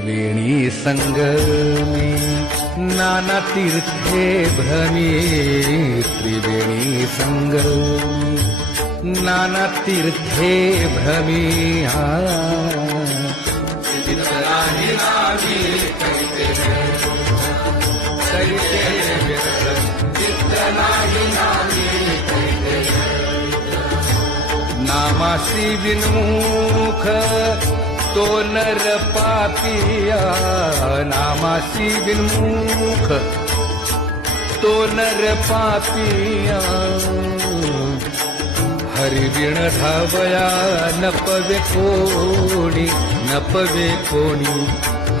त्रिवेणी संगमी नाना तीर्थे भ्रमी त्रिवेणी संगमी नाना तीर्थे भ्रमी नामासी विन्मुख तो नर पापिया नामासी विन्मुख तो नर पापिया हरिविण धावया नपवे कोणी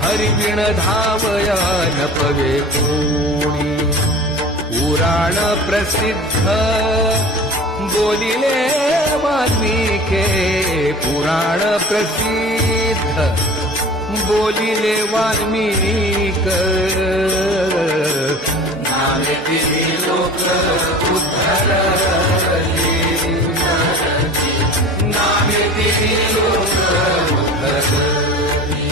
हरिविण धावया नपवे कोणी पुराण प्रसिद्ध बोलिले वाल्मीके पुराण प्रसिद्ध बोलिले वाल्मीक नामेती लोक उद्धरली नामेती लोक उद्धरली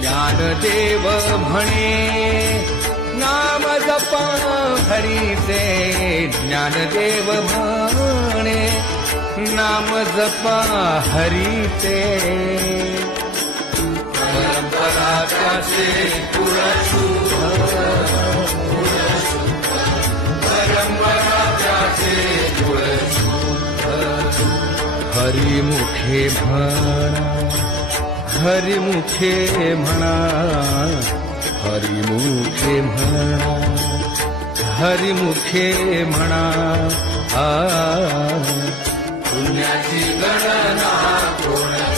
ज्ञानदेव म्हणे नाम जपा हरीचे ज्ञानदेव म्हणे नाम जपा हरीचे परंपरा त्याचे पुरशुद्ध परंपरा त्याचे पुरशुद्ध हरिमुखे म्हणा हरिमुखे म्हणा हरिमुखे म्हणा हरिमुखे म्हणा पुण्याची गणना कोण